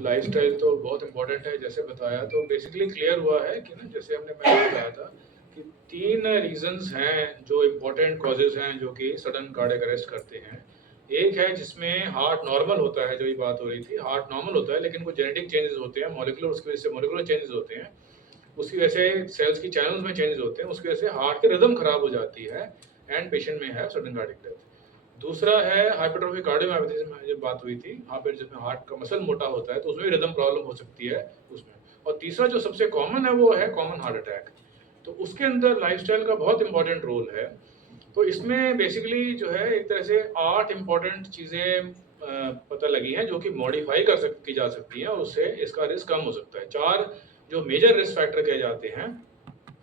Lifestyle तो बहुत important है, जैसे बताया तो बेसिकली क्लियर हुआ है कि ना, जैसे हमने पहले बताया था कि 3 रीज़न्स हैं जो इम्पोर्टेंट कॉजेज़ हैं जो कि सडन कार्डियक अरेस्ट करते हैं। एक है जिसमें हार्ट नॉर्मल होता है, जो ये बात हो रही थी, हार्ट नॉर्मल होता है लेकिन कुछ जेनेटिक चेंजेज़ होते हैं, मॉलिक्यूलर उसकी वजह से मॉलिक्यूलर चेंजेज़ होते हैं। उसकी वजह से सेल्स की चैनल्स में चेंजेज़ होते हैं, उसकी वजह से हार्ट की रिदम खराब हो जाती है एंड पेशेंट में है सडन कार्डियक डेथ। दूसरा है हाइपरट्रोफी कार्डियोमायोपैथी, जिसमें जब बात हुई थी, वहाँ पे जिसमें हार्ट का मसल मोटा होता है तो उसमें भी रिदम प्रॉब्लम हो सकती है उसमें। और तीसरा जो सबसे कॉमन है वो है कॉमन हार्ट अटैक। तो उसके अंदर लाइफ़स्टाइल का बहुत इम्पोर्टेंट रोल है। तो इसमें बेसिकली जो है एक तरह से 8 इम्पोर्टेंट चीज़ें पता लगी हैं जो कि मॉडिफ़ाई की जा सकती हैं और उससे इसका रिस्क कम हो सकता है। 4 जो मेजर रिस्क फैक्टर कहे जाते हैं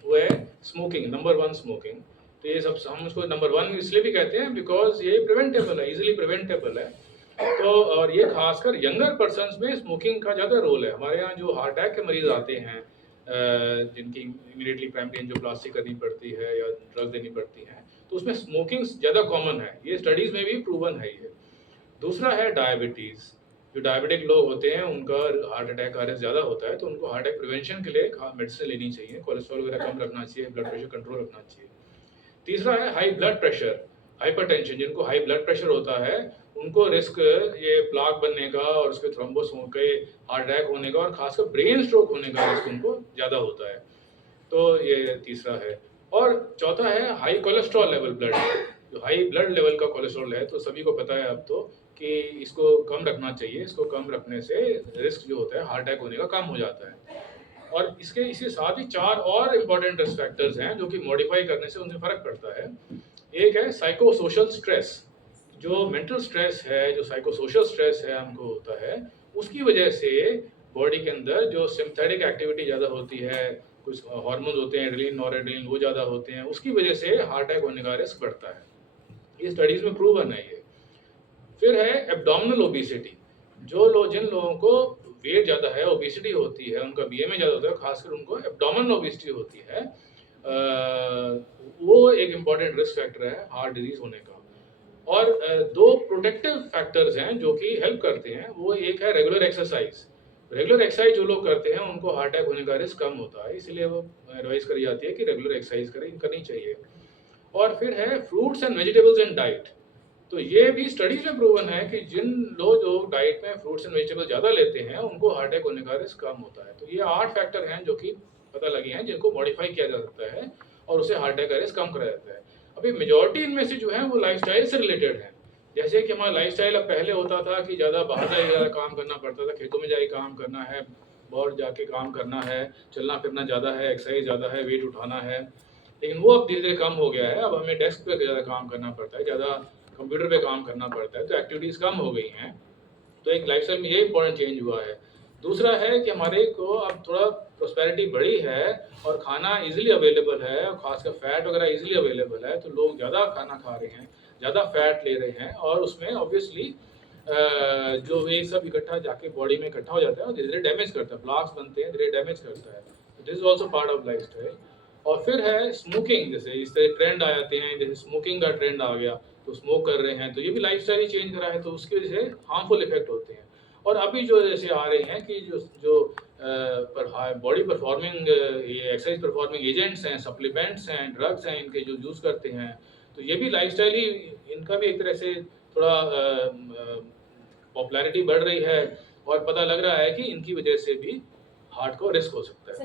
वो है स्मोकिंग, नंबर 1 स्मोकिंग। तो ये सब हम उसको नंबर 1 इसलिए भी कहते हैं बिकॉज़ ये प्रिवेंटेबल है, ईज़िली प्रिवेंटेबल है। तो और ये खासकर यंगर पर्सन्स में स्मोकिंग का ज़्यादा रोल है। हमारे यहाँ जो हार्ट अटैक के मरीज़ आते हैं जिनकी इमीडिएटली प्राइमरी एंजियोप्लास्टी करनी पड़ती है या ड्रग देनी पड़ती है, तो उसमें स्मोकिंग ज़्यादा कॉमन है। ये स्टडीज़ में भी प्रूवन है ये। दूसरा है डायबिटीज़। जो डायबिटिक लोग होते हैं उनका हार्ट अटैक का रिस्क ज़्यादा होता है, तो उनको हार्ट अटैक प्रिवेंशन के लिए मेडिसिन लेनी चाहिए, कोलेस्ट्रॉल वगैरह कम रखना चाहिए, ब्लड प्रेशर कंट्रोल रखना चाहिए। तीसरा है हाई ब्लड प्रेशर, हाइपरटेंशन। जिनको हाई ब्लड प्रेशर होता है उनको रिस्क ये प्लाक बनने का और उसके थ्रोम्बोस होके हार्ट अटैक होने का और खासकर ब्रेन स्ट्रोक होने का रिस्क उनको ज़्यादा होता है। तो ये तीसरा है। और चौथा है हाई कोलेस्ट्रॉल लेवल ब्लड। जो हाई ब्लड लेवल का कोलेस्ट्रॉल है तो सभी को पता है अब तो कि इसको कम रखना चाहिए। इसको कम रखने से रिस्क जो होता है हार्ट अटैक होने का कम हो जाता है। और इसके इसी साथ ही 4 और इम्पोर्टेंट रिस्क फैक्टर्स हैं जो कि मॉडिफाई करने से उनमें फ़र्क पड़ता है। एक है साइको सोशल स्ट्रेस। जो मेंटल स्ट्रेस है, जो साइको सोशल स्ट्रेस है हमको होता है, उसकी वजह से बॉडी के अंदर जो सिम्पैथेटिक एक्टिविटी ज़्यादा होती है, कुछ हार्मोन्स होते हैं एड्रेनलिन, नॉरएड्रेनलिन, वो ज़्यादा होते हैं, उसकी वजह से हार्ट अटैक होने का रिस्क बढ़ता है। ये स्टडीज़ में प्रूवन है ये। फिर है एब्डोमिनल ओबेसिटी। जिन लोगों को वेट ज़्यादा है, ओबेसिटी होती है, उनका बीएमआई ज़्यादा होता है, खासकर उनको एब्डोमिनल ओबेसिटी होती है, वो एक इम्पॉर्टेंट रिस्क फैक्टर है हार्ट डिजीज़ होने का। और 2 प्रोटेक्टिव फैक्टर्स हैं जो कि हेल्प करते हैं, वो एक है रेगुलर एक्सरसाइज़। रेगुलर एक्सरसाइज़ जो लोग करते हैं उनको हार्ट अटैक होने का रिस्क कम होता है, इसीलिए वो एडवाइस करी जाती है कि रेगुलर एक्सरसाइज़ करनी चाहिए। और फिर है fruits and vegetables in diet. तो ये भी स्टडीज में प्रूवन है कि जिन लोग जो डाइट में फ्रूट्स एंड वेजिटेबल ज़्यादा लेते हैं उनको हार्ट अटैक होने का रिस्क कम होता है। तो ये 8 फैक्टर हैं जो कि पता लगे हैं जिनको मॉडिफाई किया जा सकता है और उससे हार्ट अटैक का रिस्क कम करा जाता है। अभी मेजॉरिटी इनमें से जो है वो लाइफस्टाइल से रिलेटेड है। जैसे कि हमारा लाइफस्टाइल अब पहले होता था कि ज़्यादा बाहर जाके ज़्यादा काम करना पड़ता था, खेतों में जाके काम करना है, बाहर जाके काम करना है, चलना फिरना ज़्यादा है, एक्सरसाइज ज़्यादा है, वेट उठाना है। लेकिन वो अब धीरे-धीरे कम हो गया है, अब हमें डेस्क पे ज़्यादा काम करना पड़ता है, ज़्यादा कंप्यूटर पे काम करना पड़ता है, तो एक्टिविटीज़ कम हो गई हैं। तो एक लाइफ़स्टाइल में ये इम्पोर्टेंट चेंज हुआ है। दूसरा है कि हमारे को अब थोड़ा प्रॉस्पेरिटी बढ़ी है और खाना ईज़िली अवेलेबल है और ख़ासकर फैट वगैरह ईज़िली अवेलेबल है, तो लोग ज़्यादा खाना खा रहे हैं, ज़्यादा फैट ले रहे हैं और उसमें ऑब्वियसली जो ये सब इकट्ठा जाके बॉडी में इकट्ठा हो जाता है और धीरे-धीरे डैमेज करता है, प्लाक्स बनते हैं, धीरे डैमेज करता है। This is also part of lifestyle. और फिर है स्मोकिंग। जैसे इस तरह ट्रेंड आ जाते हैं, जैसे स्मोकिंग का ट्रेंड आ गया, तो स्मोक कर रहे हैं, तो ये भी लाइफ़स्टाइल ही चेंज करा है, तो उसकी वजह से हार्मफुल इफ़ेक्ट होते हैं। और अभी जो जैसे आ रहे हैं कि जो जो बॉडी परफॉर्मिंग ये एक्सरसाइज परफॉर्मिंग एजेंट्स हैं, सप्लीमेंट्स हैं, ड्रग्स हैं, इनके जो यूज़ करते हैं, तो ये भी लाइफ़स्टाइल ही, इनका भी एक तरह से थोड़ा पॉपुलैरिटी बढ़ रही है और पता लग रहा है कि इनकी वजह से भी हार्ट को रिस्क हो सकता है।